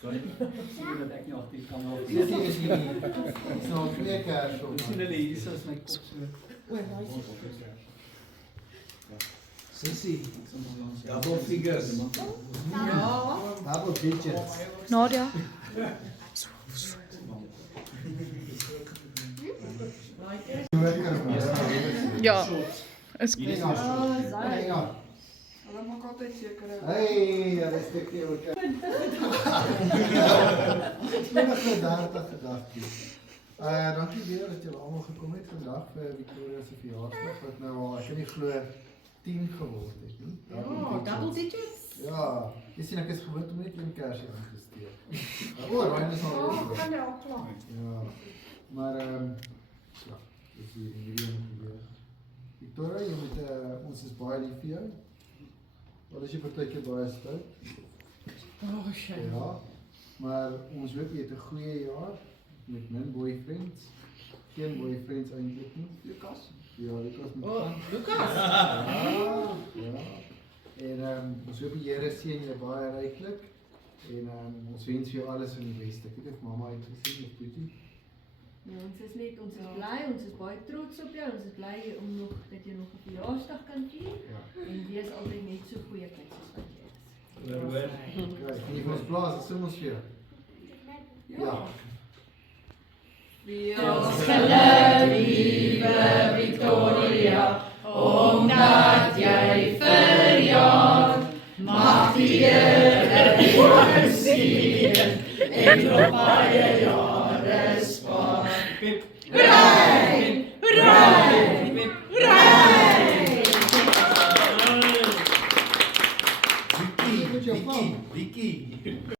Sorry? Dat ek nie agter kan hou. Dis nie is hier nie. Dis nou 2 kers op. Sien hulle hier is my kop so. Sissie. Double figures. Double digits. Nadia. Ja. Is Hier is Ja. Hulle maak altyd seker. Hey, dat is stukje elkaar. Nog 30 gedagtes. Dankie weer dat julle almal gekom het vandag vir Victoria se verjaarsdag wat nou al ek kan nie glo 10 geword het nie. Double digits. Ja, jy sien ek is gewoond om net 'n kersie aan te steek. Ryan is al reg. Kan jy al klaar? Ja. Maar ja, dis hier in die gebeur. Victoria, jy moet ons is baie lief vir jou. Wat is jy partykeer baie stout? Ja. Maar ons hoop jy het 'n goeie jaar met min boyfriends. Geen boyfriends eintlik nie. Lucas. Ja, Lucas moet Lucas. Ja. En ons hoop die Here seën jou baie ryklik. En ons wens vir jou alles van die beste. Ek weet of mamma het gesien of Boetie. Ja, ons is bly, ons is baie trots op jou. Ons is bly om nog dat jy nog 'n verjaarsdag kan vier Ja. en wees altyd net so goeie kind soos wat jy is. Hoor. Kyk, hier vir ons plaas, sing ons vir jou. Ja. Ons geluk, lieve Victoria, omdat jy verjaar. Mag die Here jou seën en nog baie jare spaar. Hooray! Hooray! Hooray! Vicky.